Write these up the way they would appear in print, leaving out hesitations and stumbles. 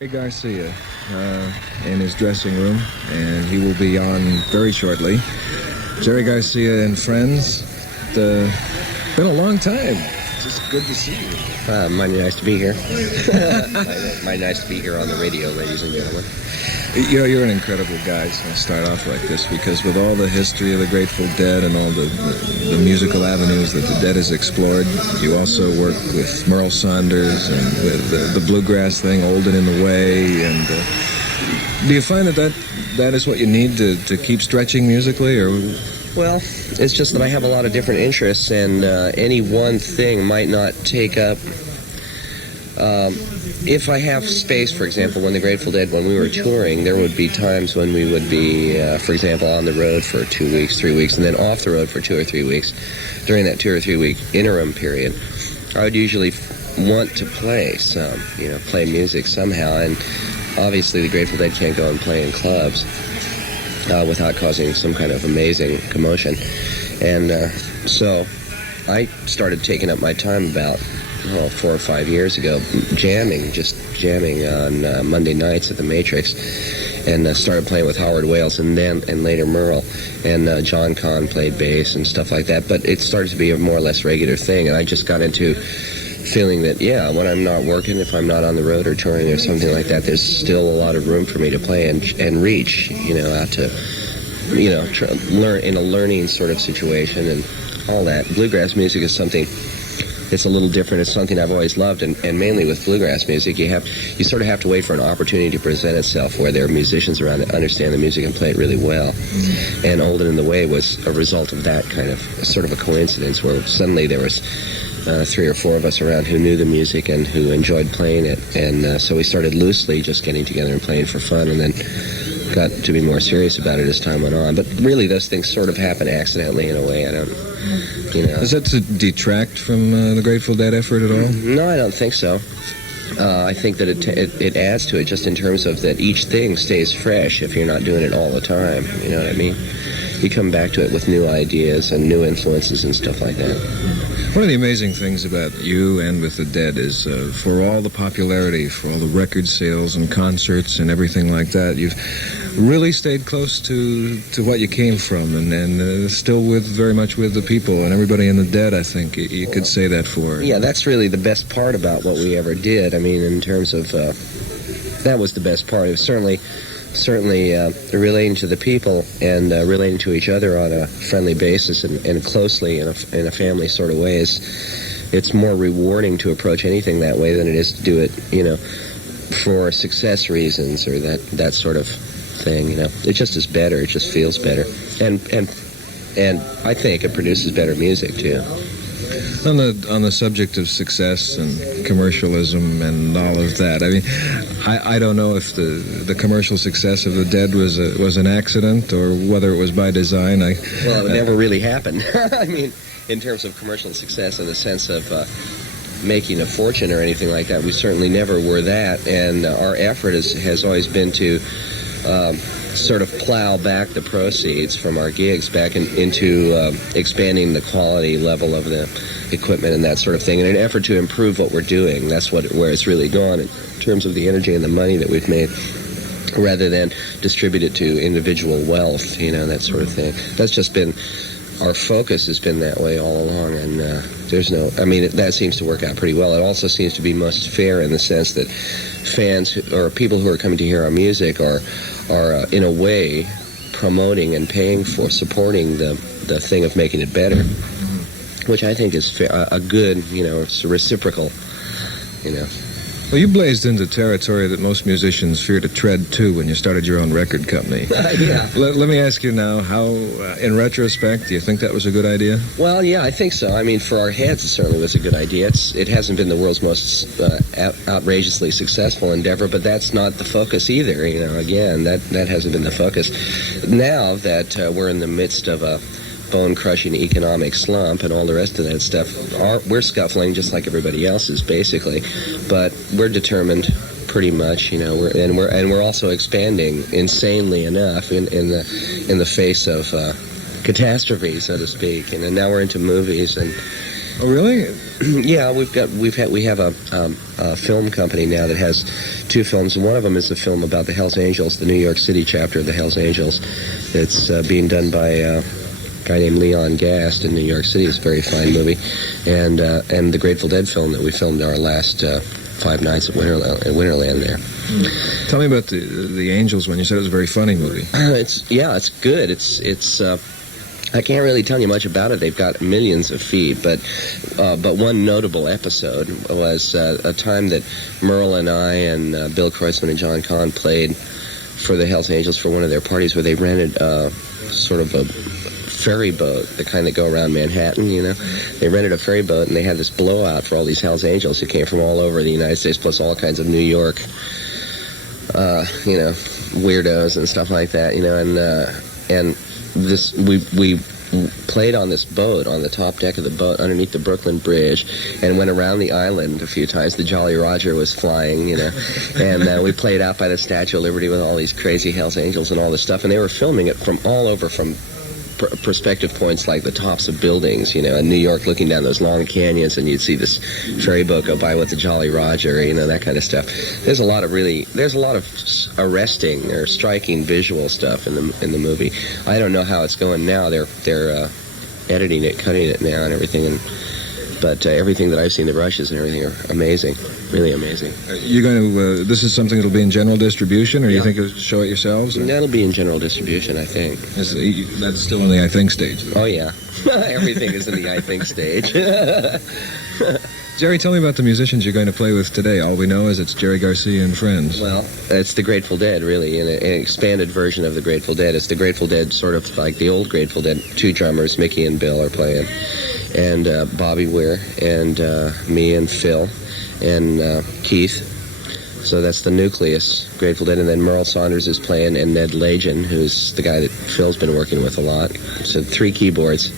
Jerry Garcia in his dressing room, and he will be on very shortly. Jerry Garcia and friends. It's been a long time. It's just good to see you. Mighty nice to be here. Mighty nice to be here on the radio, ladies and gentlemen. You're an incredible guy. It's going to start off like this because with all the history of the Grateful Dead and all the musical avenues that the Dead has explored, you also work with Merl Saunders and with the bluegrass thing, Old and in the Way. And do you find that is what you need to keep stretching musically, or? Well, it's just that I have a lot of different interests, and any one thing might not take up. If I have space, for example, when the Grateful Dead, when we were touring, there would be times when we would be, for example, on the road for 2 weeks, 3 weeks, and then off the road for 2 or 3 weeks. During that 2 or 3 week interim period, I would usually want to play play music somehow, and obviously the Grateful Dead can't go and play in clubs without causing some kind of amazing commotion. And so I started taking up my time about 4 or 5 years ago, jamming on Monday nights at the Matrix, and started playing with Howard Wales and later Merl, and John Conn played bass and stuff like that. But it started to be a more or less regular thing, and I just got into feeling that, when I'm not working, if I'm not on the road or touring or something like that, there's still a lot of room for me to play and reach, out to, learn in a learning sort of situation and all that. Bluegrass music is something. It's a little different. It's something I've always loved, and mainly with bluegrass music, you sort of have to wait for an opportunity to present itself where there are musicians around that understand the music and play it really well. Mm-hmm. And Old and in the Way was a result of that kind of sort of a coincidence where suddenly there was 3 or 4 of us around who knew the music and who enjoyed playing it, and so we started loosely just getting together and playing for fun, and then got to be more serious about it as time went on. But really, those things sort of happen accidentally in a way. I don't. Does that detract from the Grateful Dead effort at all? No, I don't think so. I think that it adds to it just in terms of that each thing stays fresh if you're not doing it all the time. You know what I mean? You come back to it with new ideas and new influences and stuff like that. One of the amazing things about you and with the Dead is for all the popularity, for all the record sales and concerts and everything like that, you've really stayed close to what you came from, and still very much with the people and everybody in the Dead. I think you could say that for. Yeah, that's really the best part about what we ever did. I mean, in terms of that was the best part. It was certainly relating to the people and relating to each other on a friendly basis and closely in a family sort of way. It's more rewarding to approach anything that way than it is to do it, for success reasons or that sort of thing. It just is better. It just feels better, and I think it produces better music too. On the subject of success and commercialism and all of that, I mean, I don't know if the commercial success of the Dead was an accident or whether it was by design. Well, it never really happened. I mean, in terms of commercial success in the sense of making a fortune or anything like that, we certainly never were that, and our effort has always been to sort of plow back the proceeds from our gigs back into expanding the quality level of the equipment and that sort of thing in an effort to improve what we're doing. That's where it's really gone in terms of the energy and the money that we've made, rather than distribute it to individual wealth, that sort of thing. That's just been our focus, has been that way all along, and that seems to work out pretty well. It also seems to be most fair in the sense that fans or people who are coming to hear our music are in a way promoting and paying for supporting the thing of making it better, which I think is a good, it's reciprocal, Well, you blazed into territory that most musicians fear to tread to when you started your own record company. Yeah. Let me ask you now, how, in retrospect, do you think that was a good idea? Well, yeah, I think so. I mean, for our heads, it certainly was a good idea. It hasn't been the world's most outrageously successful endeavor, but that's not the focus either. Again, that hasn't been the focus. Now that we're in the midst of a bone-crushing economic slump and all the rest of that stuff, we're scuffling just like everybody else is, basically, but we're determined pretty much, we're also expanding insanely enough in the face of catastrophe, so to speak, and now we're into movies. And oh, really? Yeah, we have a film company now that has 2 films. One of them is a film about the Hells Angels, the New York City chapter of the Hells Angels. It's being done by a guy named Leon Gast in New York City. It's a very fine movie, and the Grateful Dead film that we filmed our last 5 nights at Winterland there. Tell me about the Angels one. You said it was a very funny movie. It's good. It's I can't really tell you much about it. They've got millions of feet, but one notable episode was a time that Merl and I and Bill Kreutzmann and John Kahn played for the Hells Angels for one of their parties, where they rented sort of a ferry boat, the kind that go around Manhattan, you know. They rented a ferry boat, and they had this blowout for all these Hells Angels who came from all over the United States, plus all kinds of New York, weirdos and stuff like that, you know. And this we played on this boat, on the top deck of the boat, underneath the Brooklyn Bridge, and went around the island a few times. The Jolly Roger was flying, you know, and we played out by the Statue of Liberty with all these crazy Hells Angels and all this stuff, and they were filming it from all over, from perspective points like the tops of buildings, you know, in New York, looking down those long canyons, and you'd see this ferry boat go by with the Jolly Roger, you know, that kind of stuff. There's a lot of arresting or striking visual stuff in the movie. I don't know how it's going now. They're editing it, cutting it now, and everything. But everything that I've seen, the rushes and everything are amazing, really amazing. You're going to, this is something that'll be in general distribution, or you think you'll show it yourselves? Or? That'll be in general distribution, I think. That's still in the I think stage, though. Oh, yeah. Everything is in the I think stage. Jerry, tell me about the musicians you're going to play with today. All we know is it's Jerry Garcia and friends. Well, it's the Grateful Dead, really, an expanded version of the Grateful Dead. It's the Grateful Dead, sort of like the old Grateful Dead. 2 drummers, Mickey and Bill, are playing. And Bobby Weir, and me and Phil, and Keith. So that's the nucleus, Grateful Dead. And then Merl Saunders is playing, and Ned Lagin, who's the guy that Phil's been working with a lot. So 3 keyboards.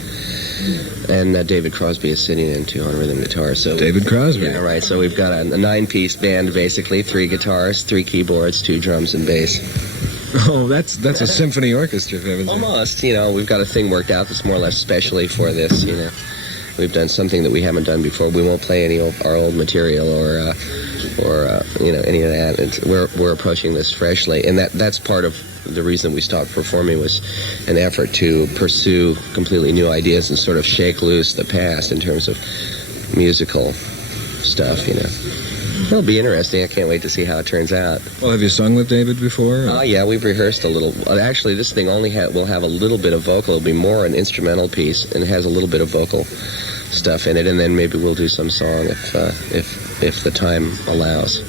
And David Crosby is sitting in, too, on rhythm guitar. So David Crosby. Yeah, right. So we've got a 9-piece band, basically. 3 guitars, 3 keyboards, 2 drums, and bass. Oh, that's a symphony orchestra, for heaven's sake. Almost. You know, we've got a thing worked out that's more or less specially for this, you know. We've done something that we haven't done before. We won't play any of our old material or any of that. We're approaching this freshly, and that's part of the reason we stopped performing, was an effort to pursue completely new ideas and sort of shake loose the past in terms of musical stuff, you know. It'll be interesting. I can't wait to see how it turns out. Well, have you sung with David before? Oh, yeah, we've rehearsed a little. Actually, this thing only will have a little bit of vocal. It'll be more an instrumental piece, and it has a little bit of vocal stuff in it, and then maybe we'll do some song if the time allows.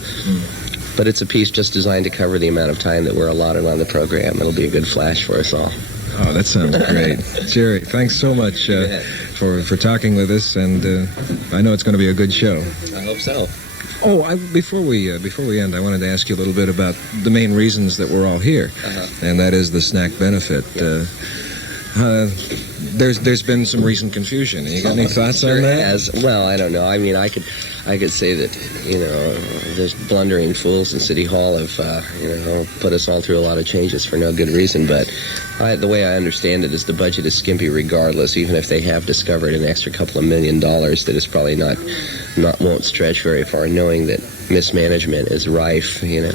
But it's a piece just designed to cover the amount of time that we're allotted on the program. It'll be a good flash for us all. Oh, that sounds great. Jerry, thanks so much for talking with us, and I know it's going to be a good show. I hope so. Oh, before we end, I wanted to ask you a little bit about the main reasons that we're all here, and that is the snack benefit. There's been some recent confusion. You got any thoughts on that? Well, I don't know. I mean, I could say that, you know, those blundering fools in City Hall have, put us all through a lot of changes for no good reason. But the way I understand it is the budget is skimpy regardless, even if they have discovered an extra couple of $1 million that is probably won't stretch very far, knowing that mismanagement is rife, you know.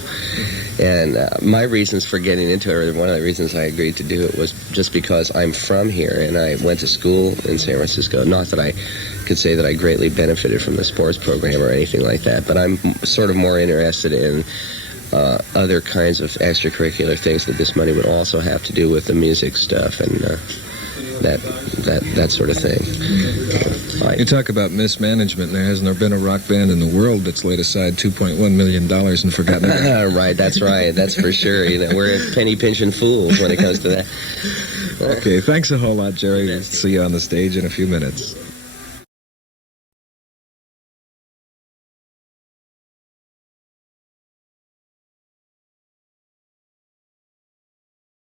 And my reasons for getting into it, or one of the reasons I agreed to do it, was just because I'm from here and I went to school in San Francisco. Not that I could say that I greatly benefited from the sports program or anything like that, but I'm sort of more interested in other kinds of extracurricular things that this money would also have to do with the music stuff and that sort of thing. You talk about mismanagement. There hasn't been a rock band in the world that's laid aside $2.1 million and forgotten it. Right, that's right. That's for sure. You know, we're penny pinching fools when it comes to that. Okay, thanks a whole lot, Jerry. We'll see you on the stage in a few minutes.